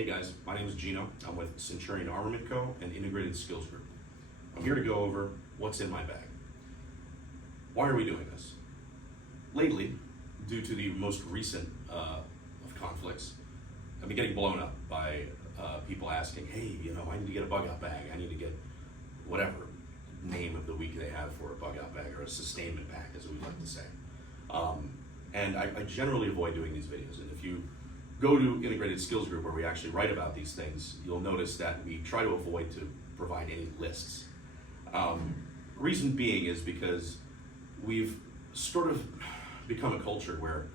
Hey guys, my name is Gino. I'm with Centurion Armament Co. and Integrated Skills Group. I'm here to go over what's in my bag. Why are we doing this? Lately, due to the most recent of conflicts, I've been getting blown up by people asking, hey, I need to get a bug out bag. I need to get whatever name of the week they have for a bug out bag, or a sustainment bag, as we like to say. And I generally avoid doing these videos. And if you go to Integrated Skills Group, where we actually write about these things, you'll notice that we try to avoid to provide any lists. Reason being is because we've sort of become a culture where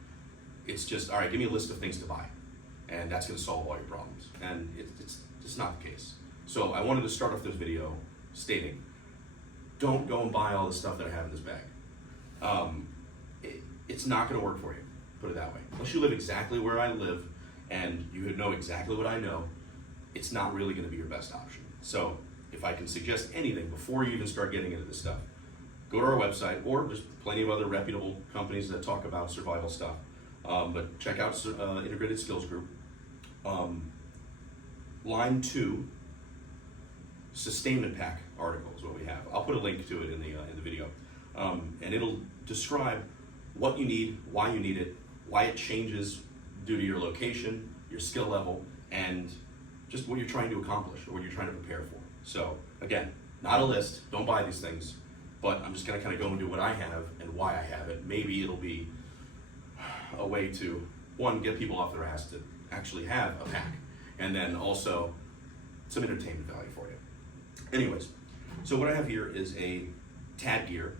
it's just, all right, give me a list of things to buy, and that's going to solve all your problems. And it's just not the case. So I wanted to start off this video stating, don't go and buy all the stuff that I have in this bag. It's not going to work for you, put it that way. Unless you live exactly where I live and you know exactly what I know, it's not really going to be your best option. So if I can suggest anything before you even start getting into this stuff, go to our website, or there's plenty of other reputable companies that talk about survival stuff. But check out Integrated Skills Group. Line 2, Sustainment Pack article is what we have. I'll put a link to it in the video. And it'll describe what you need, why you need it, why it changes due to your location, your skill level, and just what you're trying to accomplish or what you're trying to prepare for. So again, not a list, don't buy these things, but I'm just gonna kind of go into what I have and why I have it. Maybe it'll be a way to, one, get people off their ass to actually have a pack, and then also some entertainment value for you. Anyways, so what I have here is a Tad Gear.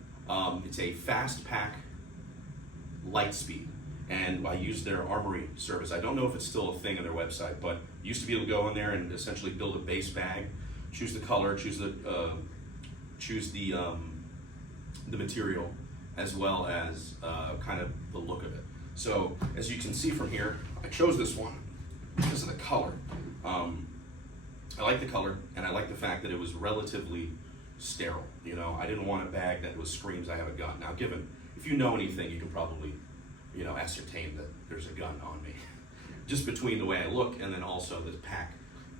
It's a fast pack light speed, and I use their armory service. I don't know if it's still a thing on their website, but you used to be able to go in there and essentially build a base bag, choose the color, choose the material, as well as kind of the look of it. So as you can see from here, I chose this one because of the color. I like the color, and I like the fact that it was relatively sterile. I didn't want a bag that was screams I have a gun. Now, given, if you know anything, you can probably, ascertain that there's a gun on me, just between the way I look and then also this pack.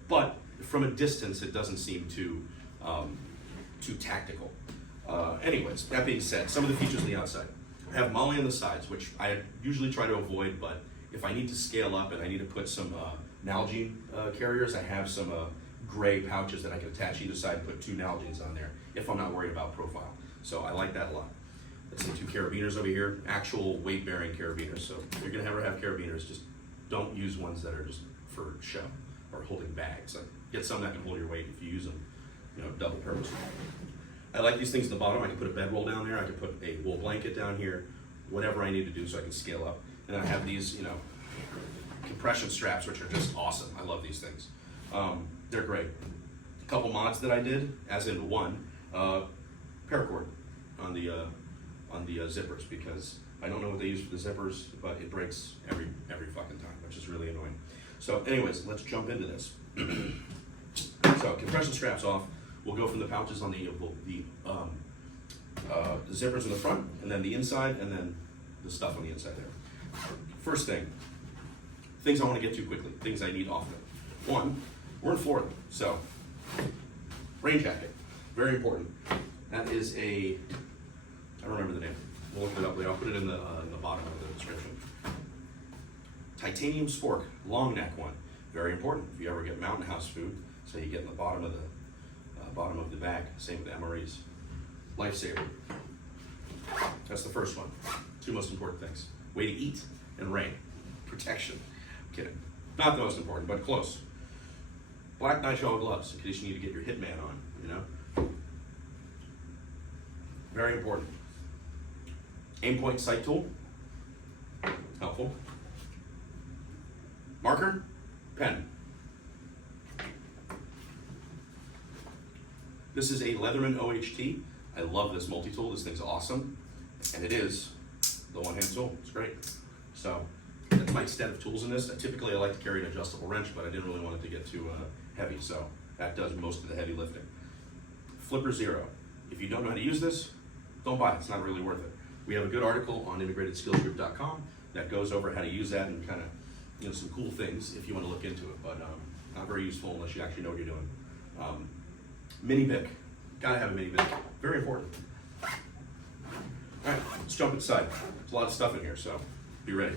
But from a distance, it doesn't seem too tactical. Anyways, that being said, some of the features on the outside. I have MOLLE on the sides, which I usually try to avoid, but if I need to scale up and I need to put some Nalgene carriers, I have some gray pouches that I can attach either side and put 2 Nalgenes on there if I'm not worried about profile. So I like that a lot. Let's say 2 carabiners over here, actual weight-bearing carabiners. So if you're gonna ever have carabiners, just don't use ones that are just for show or holding bags. Like, get some that can hold your weight if you use them, double purpose. I like these things at the bottom. I can put a bedroll down there. I can put a wool blanket down here, whatever I need to do so I can scale up. And I have these, compression straps, which are just awesome. I love these things. They're great. A couple mods that I did, as in one, paracord on the zippers, because I don't know what they use for the zippers, but it breaks every fucking time, which is really annoying. So anyways, let's jump into this. So compression straps off. We'll go from the pouches on the zippers in the front, and then the inside, and then the stuff on the inside there. First thing, things I want to get to quickly, things I need often. One, we're in Florida, so rain jacket, very important. That is I don't remember the name. We'll look it up later. I'll put it in the bottom of the description. Titanium spork, long neck one, very important. If you ever get Mountain House food, so you get in the bottom of the bag. Same with the MREs. Lifesaver. That's the first one. 2 most important things: way to eat and rain. Protection. I'm kidding. Not the most important, but close. Black nitrile gloves in case you need to get your hitman on. Very important. Aim point sight tool. Helpful. Marker, pen. This is a Leatherman OHT. I love this multi-tool. This thing's awesome. And it is the one-hand tool. It's great. So that's my extent of tools in this. Typically I like to carry an adjustable wrench, but I didn't really want it to get too heavy, so that does most of the heavy lifting. Flipper Zero. If you don't know how to use this, don't buy it. It's not really worth it. We have a good article on integratedskillsgroup.com that goes over how to use that and kind of some cool things if you want to look into it, but not very useful unless you actually know what you're doing. Mini Bic, gotta have a mini Bic, very important. All right, let's jump inside. There's a lot of stuff in here, so be ready.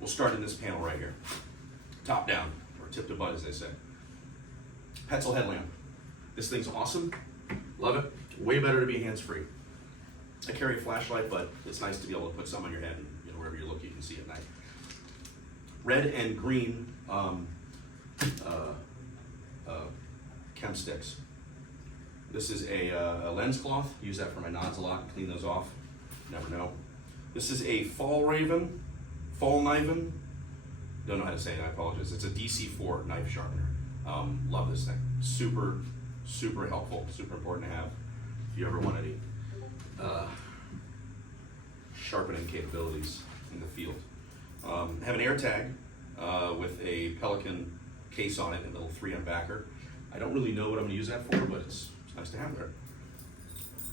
We'll start in this panel right here. Top down, or tip to butt as they say. Petzl headlamp. This thing's awesome, love it. Way better to be hands-free. I carry a flashlight, but it's nice to be able to put some on your head and wherever you look you can see at night. Red and green chem sticks. This is a lens cloth. Use that for my nods a lot. Clean those off. Never know. This is a fall kniven. Don't know how to say it. I apologize. It's a DC4 knife sharpener. Love this thing. Super, super helpful. Super important to have if you ever want any sharpening capabilities in the field. Have an air tag with a Pelican case on it and a little 3M backer. I don't really know what I'm going to use that for, but it's nice to have there.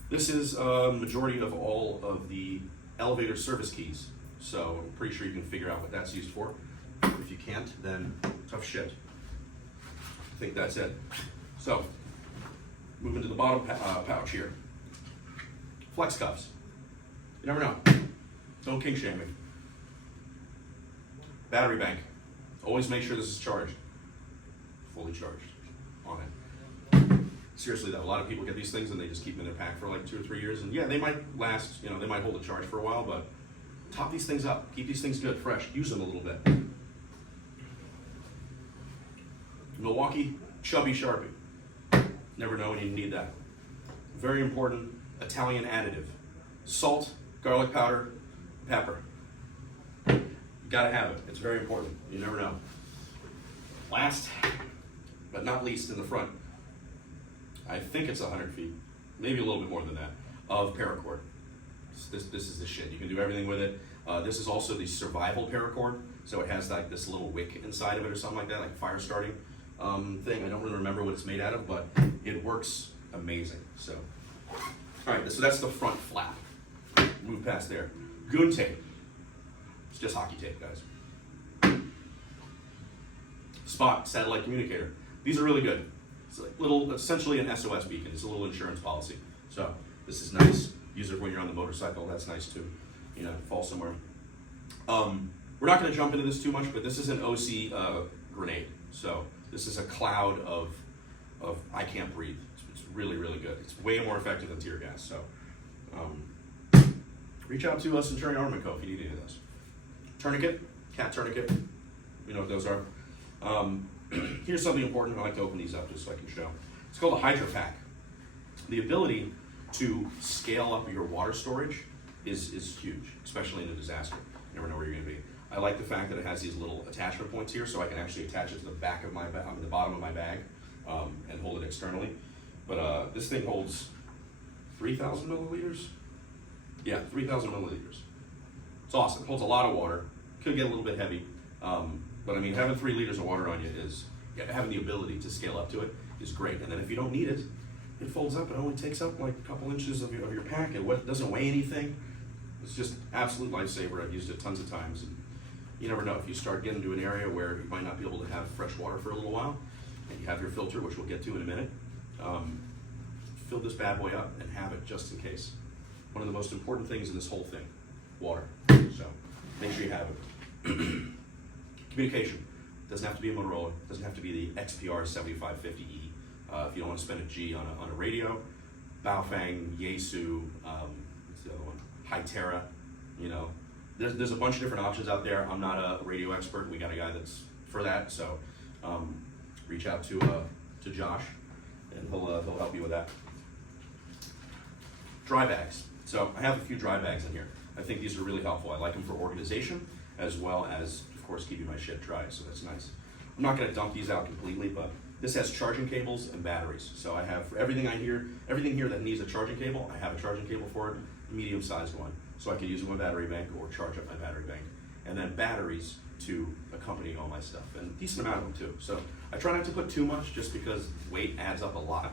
This is majority of all of the elevator service keys, so I'm pretty sure you can figure out what that's used for. If you can't, then tough shit. I think that's it. So, moving to the bottom pouch here. Flex cuffs. You never know. Don't kink shame me. Battery bank. Always make sure this is charged. Fully charged on it. Seriously though, a lot of people get these things and they just keep them in their pack for like 2 or 3 years, and yeah, they might last, they might hold a charge for a while, but top these things up. Keep these things good, fresh. Use them a little bit. Milwaukee Chubby Sharpie. Never know when you need that. Very important Italian additive. Salt, garlic powder, pepper. You gotta have it. It's very important. You never know. Last, but not least, in the front, I think it's 100 feet, maybe a little bit more than that, of paracord. This is the shit. You can do everything with it. This is also the survival paracord, so it has like this little wick inside of it or something like that, like fire starting thing. I don't really remember what it's made out of, but it works amazing. So, all right, so that's the front flap. Move past there. Goon tape. It's just hockey tape, guys. Spot satellite communicator. These are really good. It's like essentially an SOS beacon. It's a little insurance policy. So this is nice. Use it when you're on the motorcycle. That's nice too. Fall somewhere. We're not going to jump into this too much, but this is an OC grenade. So this is a cloud of I can't breathe. It's really, really good. It's way more effective than tear gas. So reach out to Centurion Armament Co. if you need any of those. Tourniquet, cat tourniquet. We know what those are. Here's something important. I like to open these up just so I can show. It's called a Hydro Pack. The ability to scale up your water storage is huge, especially in a disaster. You never know where you're going to be. I like the fact that it has these little attachment points here, so I can actually attach it to the back of my bag, the bottom of my bag, and hold it externally. But this thing holds 3,000 milliliters. Yeah, 3,000 milliliters. It's awesome. It holds a lot of water. Could get a little bit heavy, but I mean, having 3 liters of water on you having the ability to scale up to it is great. And then if you don't need it, it folds up. It only takes up like a couple inches of your pack. It doesn't weigh anything. It's just absolute lifesaver. I've used it tons of times. And you never know, if you start getting to an area where you might not be able to have fresh water for a little while, and you have your filter, which we'll get to in a minute, fill this bad boy up and have it just in case. One of the most important things in this whole thing, water. So make sure you have it. Communication. Doesn't have to be a Motorola. Doesn't have to be the XPR 7550E. If you don't want to spend a G on a radio, Baofeng, Yaesu, what's the other one? Hytera. There's a bunch of different options out there. I'm not a radio expert. We got a guy that's for that. So reach out to Josh, and he'll help you with that. Dry bags. So I have a few dry bags in here. I think these are really helpful. I like them for organization, as well as, of course, keeping my shit dry, so that's nice. I'm not gonna dump these out completely, but this has charging cables and batteries. So I have everything here that needs a charging cable, I have a charging cable for it, a medium-sized one. So I can use it with my battery bank or charge up my battery bank. And then batteries to accompany all my stuff, and a decent amount of them too. So I try not to put too much just because weight adds up a lot.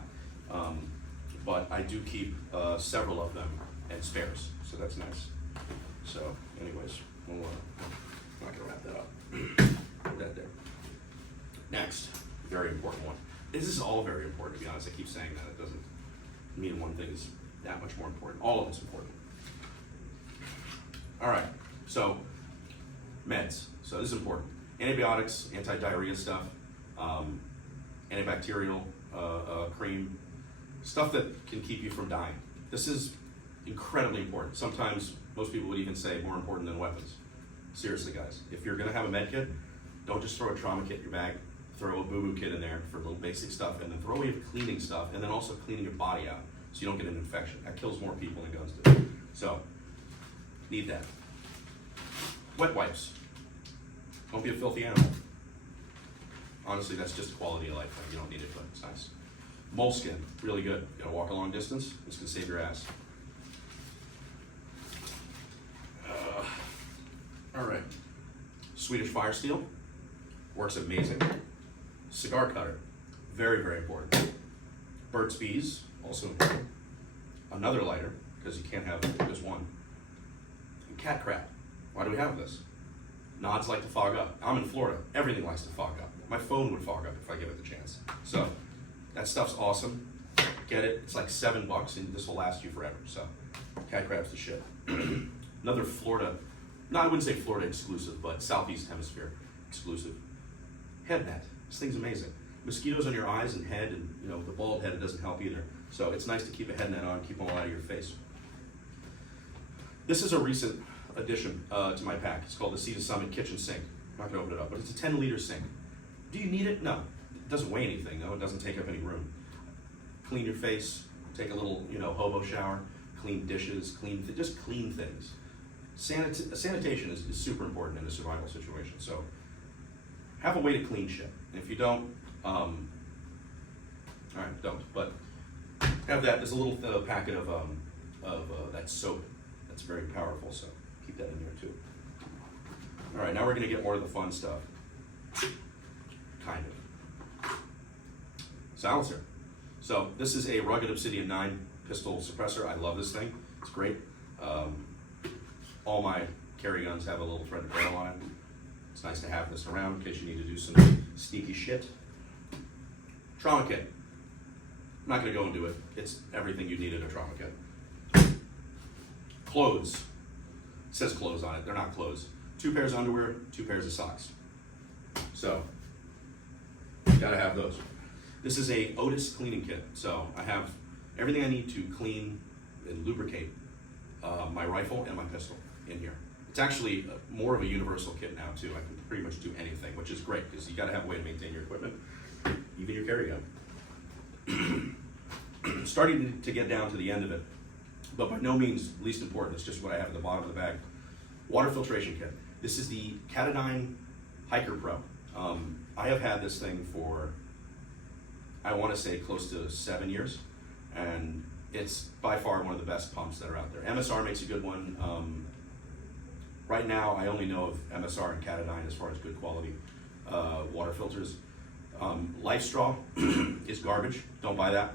But I do keep several of them and spares, so that's nice. So anyways, we'll I'm not gonna wrap that up. Put that there. Next, very important one. This is all very important, to be honest. I keep saying that. It doesn't mean one thing is that much more important. All of it's important. All right, so meds. So this is important. Antibiotics, anti-diarrhea stuff, antibacterial cream, stuff that can keep you from dying. This is incredibly important. Sometimes most people would even say more important than weapons. Seriously, guys, if you're gonna have a med kit, don't just throw a trauma kit in your bag. Throw a boo-boo kit in there for little basic stuff, and then throw away cleaning stuff, and then also cleaning your body out so you don't get an infection. That kills more people than guns do. So, need that. Wet wipes. Don't be a filthy animal. Honestly, that's just a quality of life thing. You don't need it, but it's nice. Moleskin, really good. You gotta walk a long distance, it's gonna save your ass. All right. Swedish fire steel, works amazing. Cigar cutter, very, very important. Burt's Bees, also important. Another lighter, because you can't have just one. And cat crap. Why do we have this? Nods like to fog up. I'm in Florida. Everything likes to fog up. My phone would fog up if I give it the chance. So that stuff's awesome. Get it. It's like $7 and this will last you forever. So cat crab's the shit. Another Florida, no, I wouldn't say Florida exclusive, but Southeast Hemisphere exclusive. Head net. This thing's amazing. Mosquitoes on your eyes and head, and you know the bald head, it doesn't help either. So it's nice to keep a head net on, keep them all out of your face. This is a recent addition to my pack. It's called the Sea to Summit Kitchen Sink. I'm not gonna open it up, but it's a 10-liter sink. Do you need it? No. It doesn't weigh anything though. It doesn't take up any room. Clean your face, take a little, hobo shower, clean dishes, just clean things. Sanitation is super important in a survival situation. So have a way to clean shit. And if you don't, all right, don't. But have that. There's a little packet of that soap that's very powerful. So keep that in there too. All right, now we're gonna get more to the fun stuff. Kind of. Silencer. So this is a rugged Obsidian 9 pistol suppressor. I love this thing. It's great. All my carry guns have a little threaded barrel on it. It's nice to have this around in case you need to do some sneaky shit. Trauma kit. I'm not gonna go into it. It's everything you need in a trauma kit. Clothes. It says clothes on it. They're not clothes. 2 pairs of underwear, 2 pairs of socks. So, gotta have those. This is a Otis cleaning kit. So I have everything I need to clean and lubricate my rifle and my pistol in here. It's actually more of a universal kit now too. I can pretty much do anything, which is great because you gotta have a way to maintain your equipment, even your carry gun. Starting to get down to the end of it, but by no means least important. It's just what I have at the bottom of the bag. Water filtration kit. This is the Katadyn Hiker Pro. I have had this thing for, I want to say close to 7 years, and it's by far one of the best pumps that are out there. MSR makes a good one. Right now, I only know of MSR and Katadyn as far as good quality water filters. Life Straw is garbage. Don't buy that.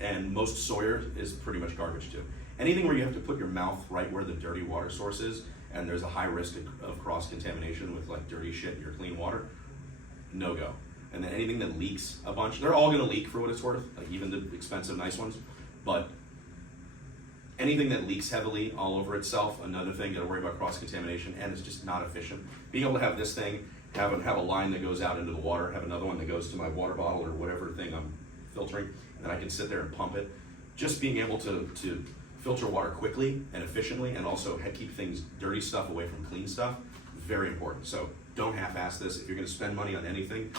And most Sawyer is pretty much garbage too. Anything where you have to put your mouth right where the dirty water source is, and there's a high risk of cross-contamination with like dirty shit in your clean water, no go. And then anything that leaks a bunch, they're all gonna leak for what it's worth, like even the expensive nice ones, but anything that leaks heavily all over itself, another thing, you gotta worry about cross-contamination, and it's just not efficient. Being able to have this thing, have a line that goes out into the water, have another one that goes to my water bottle or whatever thing I'm filtering, and then I can sit there and pump it. Just being able to filter water quickly and efficiently, and also keep dirty stuff away from clean stuff, very important. So don't half-ass this. If you're gonna spend money on anything,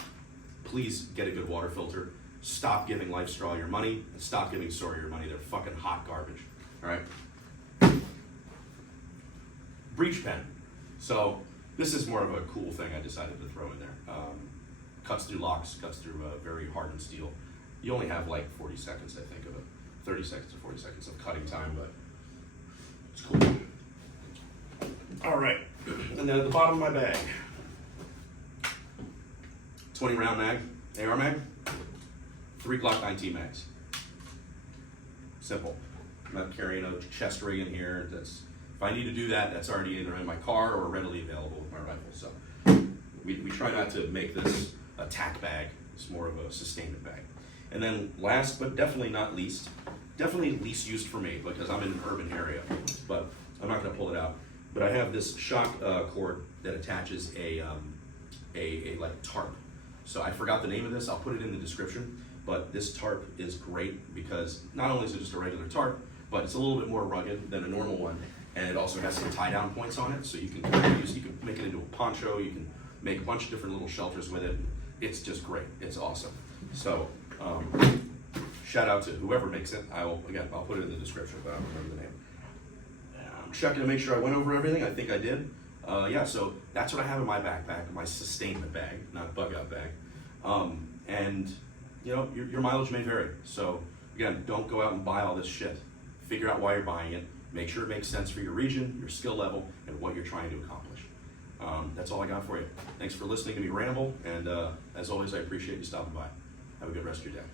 please get a good water filter. Stop giving Life Straw your money, and stop giving Sawyer your money. They're fucking hot garbage, all right? Breech pen. So this is more of a cool thing I decided to throw in there. Cuts through locks, cuts through very hardened steel. You only have like 40 seconds, I think, of it. 30 seconds to 40 seconds of cutting time, but it's cool. All right, and then at the bottom of my bag, 20 round mag, AR mag, 3 Glock 19 mags. Simple. I'm not carrying a chest rig in here. If If I need to do that, that's already either in my car or readily available with my rifle. So we try not to make this a tack bag. It's more of a sustainment bag. And then last but definitely not least, definitely least used for me because I'm in an urban area, but I'm not going to pull it out. But I have this shock cord that attaches a like tarp. So I forgot the name of this. I'll put it in the description. But this tarp is great because not only is it just a regular tarp, but it's a little bit more rugged than a normal one, and it also has some tie-down points on it. So you can make it into a poncho. You can make a bunch of different little shelters with it. It's just great. It's awesome. So shout out to whoever makes it. I'll put it in the description, but I don't remember the name. I'm checking to make sure I went over everything. I think I did. Yeah, so that's what I have in my backpack, my sustainment bag, not bug out bag. And you know, your mileage may vary. So again, don't go out and buy all this shit. Figure out why you're buying it. Make sure it makes sense for your region, your skill level, and what you're trying to accomplish. That's all I got for you. Thanks for listening to me ramble, and as always, I appreciate you stopping by. Have a good rest of your day.